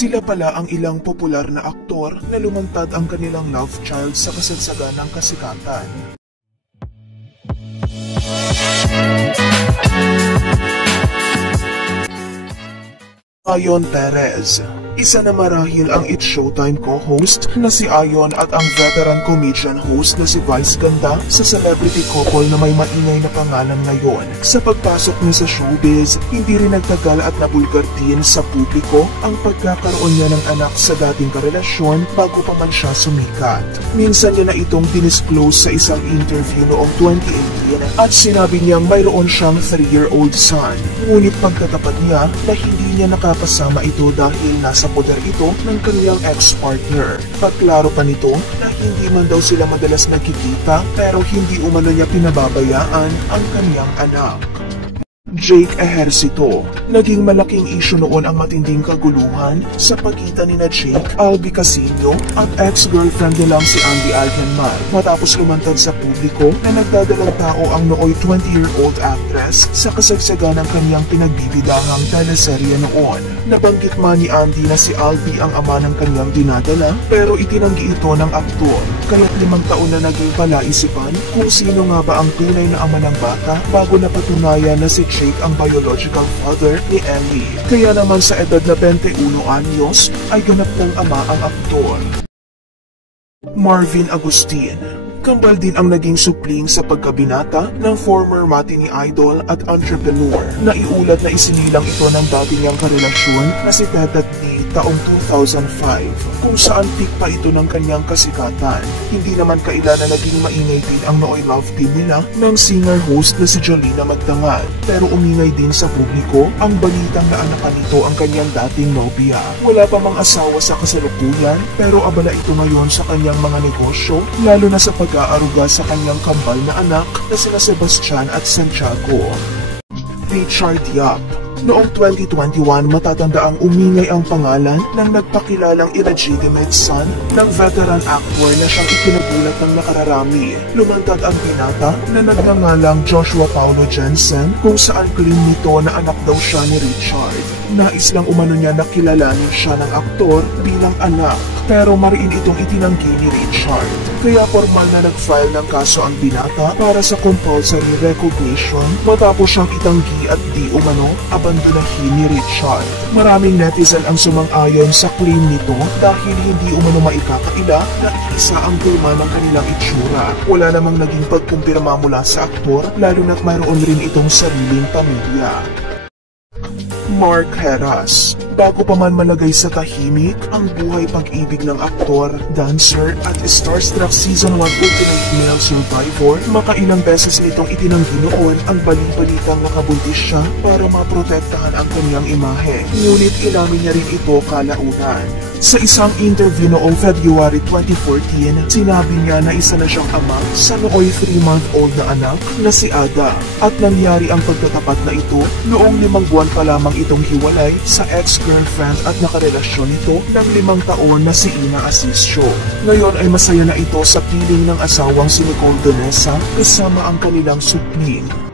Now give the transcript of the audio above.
Sila pala ang ilang popular na aktor na lumantad ang kanilang love child sa kasagsagan ng kasikatan. Ayon Perez. Isa na marahil ang It's Showtime co-host na si Ayon at ang veteran comedian host na si Vice Ganda sa celebrity couple na may maingay na pangalan ngayon. Sa pagpasok niya sa showbiz, hindi rin nagtagal at nabulgar din sa publiko ang pagkakaroon niya ng anak sa dating karelasyon bago pa man siya sumikat. Minsan niya na itong dinisclose sa isang interview noong 2018 at sinabi niyang mayroon siyang 3-year-old son. Ngunit pagkatapat niya na hindi niya nakapasama ito dahil nasa poder ito ng kanyang ex-partner. Paklaro pa nito na hindi man daw sila madalas nagkikita pero hindi umano niya pinababayaan ang kanyang anak. Jake Ejercito. Naging malaking issue noon ang matinding kaguluhan sa pagitan ni Jake Albicasino at ex-girlfriend nilang si Andy Alkenman matapos lumantad sa publiko na nagdadalang tao ang nooy 20-year-old actress sa kasagsagan ng kanyang pinagbibidahang teleserye noon. Nabanggit man ni Andy na si Albi ang ama ng kanyang dinadala pero itinanggi ito ng aktor kaya't 5 taon na naging palaisipan kung sino nga ba ang tunay na ama ng bata bago napatunayan na si Jake ang biological father ni Emmy. Kaya naman sa edad na 21 anyos ay ganap ng ama ang aktor. Marvin Agustin. Kambal din ang naging supling sa pagkabinata ng former matinee idol at entrepreneur. Naiulat na isinilang ito ng dati niyang karelasyon na si Tetet D taong 2005 kung saan peak pa ito ng kanyang kasikatan. Hindi naman kaila na naging maingay din ang nooy love team nila ng singer-host na si Jolina Magdangal. Pero umingay din sa publiko ang balitang naanakan nito ang kanyang dating nobya. Wala pa mang asawa sa kasalukuyan pero abala ito ngayon sa kanyang mga negosyo lalo na sa pag-aaruga sa kanyang kambal na anak na sina Sebastian at Santiago. Richard Yap. Noong 2021, matatandaang umingay ang pangalan ng nagpakilalang illegitimate son ng veteran actor na siyang ikinagulat ng nakararami. Lumantad ang binata na nagngangalang Joshua Paulo Jensen kung saan claim nito na anak daw siya ni Richard. Nais lang umano niya na kilalanin siya ng aktor bilang anak pero mariin itong itinanggi ni Richard. Kaya formal na nag-file ng kaso ang binata para sa compulsory recognition matapos siyang itanggi at di umano abandonahin ni Richard. Maraming netizen ang sumang-ayon sa claim nito dahil hindi umano maikakaila na isa ang pirma ng kanilang itsura. Wala namang naging pagkumpirma mula sa aktor lalo na't mayroon rin itong sariling pamilya. Mark Heras. Bago pa man malagay sa tahimik ang buhay pag-ibig ng aktor, dancer at Starstruck Season 1 Ultimate Male Survivor, makailang beses nitong itinanggi noon ang bali-balitang nakabuntis siya para maprotektahan ang kanyang imahe. Ngunit ilamin niya rin ito kalaunan. Sa isang interview noong February 2014, sinabi niya na isa na siyang ama sa nooy 3-month-old na anak na si Ada at nangyari ang pagtatapat na ito noong 5 buwan pa lamang itong hiwalay sa ex-girlfriend at nakarelasyon ito ng 5 taon na si Ina Asisio. Ngayon ay masaya na ito sa piling ng asawang si Nicole Donesa kasama ang kanilang supling.